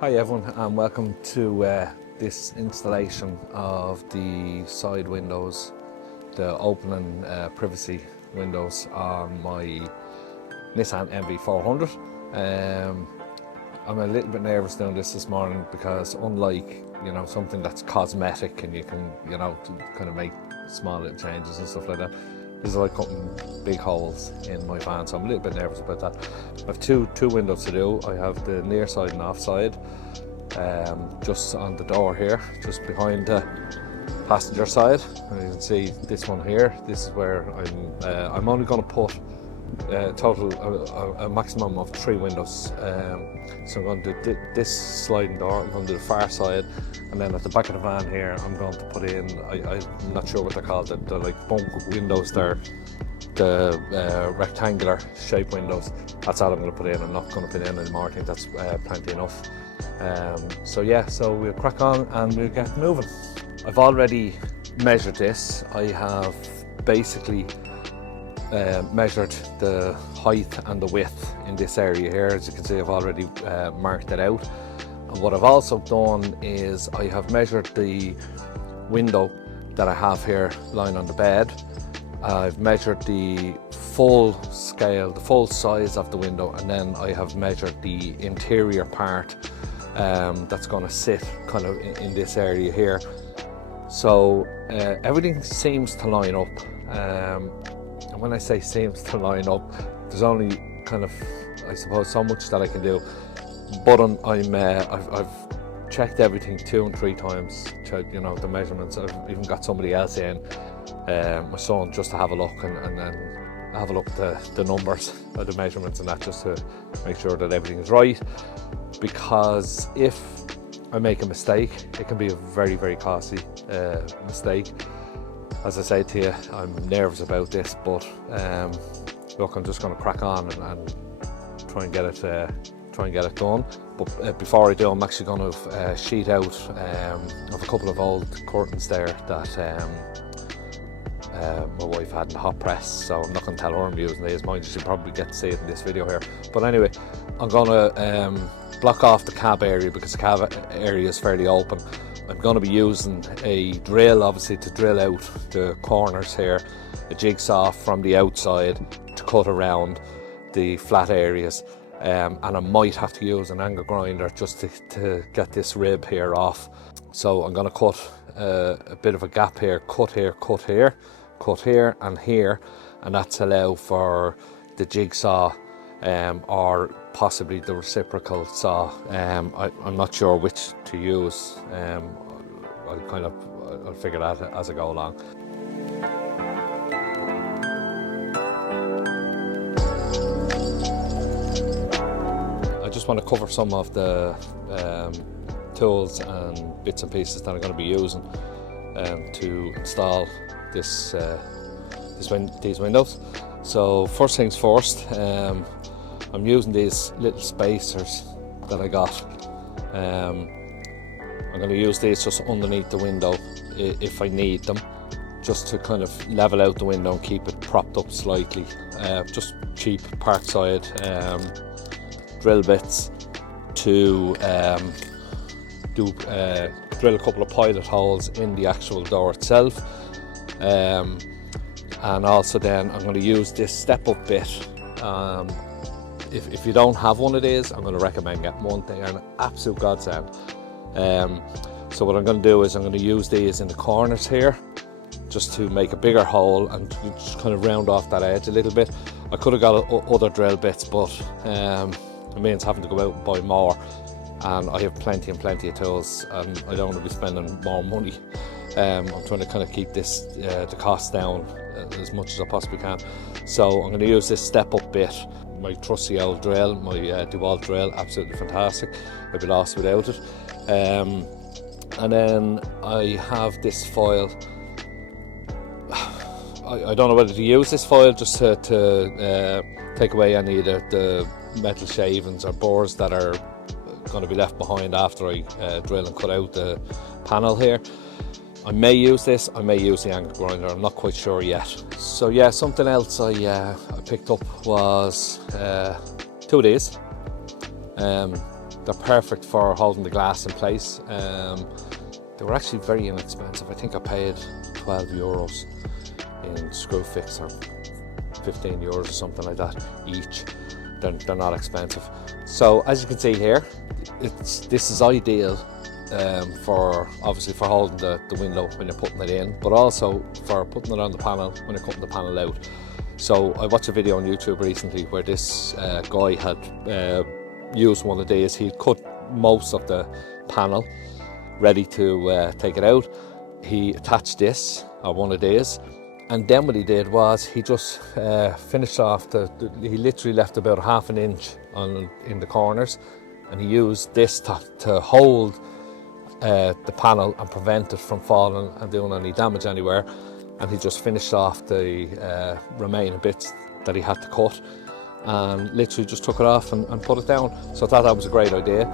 Hi everyone, and welcome to this installation of the side windows, the open and privacy windows on my Nissan NV400. I'm a little bit nervous doing this morning because unlike something that's cosmetic and you can kind of make small little changes and stuff like that, this is like cutting big holes in my van, so I'm a little bit nervous about that. I have two windows to do. I have the near side and off side, just on the door here, just behind the passenger side. And you can see this one here. This is where I'm only going to put a maximum of 3 windows. So I'm going to do this sliding door, I'm going to do the far side, and then at the back of the van here I'm going to put in, I'm not sure what they're called, the like bunk windows there, the rectangular shape windows. That's all I'm going to put in. I'm not going to put in any more. I think that's plenty enough. So we'll crack on and we'll get moving. I've already measured this. I have basically measured the height and the width in this area here. As you can see, I've already marked it out. And what I've also done is I have measured the window that I have here lying on the bed. I've measured the full scale, the full size of the window, and then I have measured the interior part that's going to sit kind of in this area here. So everything seems to line up. And when I say seems to line up, there's only kind of, I suppose, so much that I can do. But I've checked everything 2 and 3 times, the measurements. I've even got somebody else in, my son, just to have a look and then have a look at the numbers of the measurements and that, just to make sure that everything is right. Because if I make a mistake, it can be a very, very costly mistake. As I say to you, I'm nervous about this, but look, I'm just going to crack on and try and get it done. But before I do, I'm actually going to sheet out of a couple of old curtains there that my wife had in the hot press, so I'm not going to tell her I'm using these. Mind you, she'll probably get to see it in this video here. But anyway, I'm going to block off the cab area because the cab area is fairly open. I'm going to be using a drill, obviously, to drill out the corners here, a jigsaw from the outside to cut around the flat areas, and I might have to use an angle grinder just to get this rib here off. So I'm going to cut a bit of a gap here, cut here, cut here, cut here and here, and that's allow for the jigsaw or possibly the reciprocal saw. I'm not sure which to use. I'll figure that as I go along. I just want to cover some of the tools and bits and pieces that I'm going to be using to install these windows. So first things first, I'm using these little spacers that I got. I'm going to use these just underneath the window if I need them, just to kind of level out the window and keep it propped up slightly. Just cheap Parkside drill bits to drill a couple of pilot holes in the actual door itself. And also then I'm going to use this step-up bit. If you don't have one of these, I'm going to recommend getting one. They are an absolute godsend. So what I'm going to do is I'm going to use these in the corners here just to make a bigger hole and just kind of round off that edge a little bit. I could have got other drill bits, but it means having to go out and buy more, and I have plenty of tools and I don't want to be spending more money. I'm trying to kind of keep the cost down as much as I possibly can. So I'm going to use this step-up bit, my trusty old drill, my DeWalt drill, absolutely fantastic. I'd be lost without it. And then I have this foil. I don't know whether to use this foil just to take away any of the metal shavings or bores that are going to be left behind after I drill and cut out the panel here. I may use this, I may use the angle grinder, I'm not quite sure yet. So yeah, something else I picked up was 2 of these. they're perfect for holding the glass in place. They were actually very inexpensive. I think I paid €12 in screw fix, or €15 or something like that each. They're not expensive. So as you can see here, this is ideal for obviously for holding the window when you're putting it in, but also for putting it on the panel when you're cutting the panel out. So I watched a video on YouTube recently where this guy had used one of these. He'd cut most of the panel ready to take it out. He attached this on one of these, and then what he did was he just finished off he literally left about ½ an inch in the corners, and he used this to hold the panel and prevent it from falling and doing any damage anywhere. And he just finished off the remaining bits that he had to cut, and literally just took it off and put it down. So I thought that was a great idea.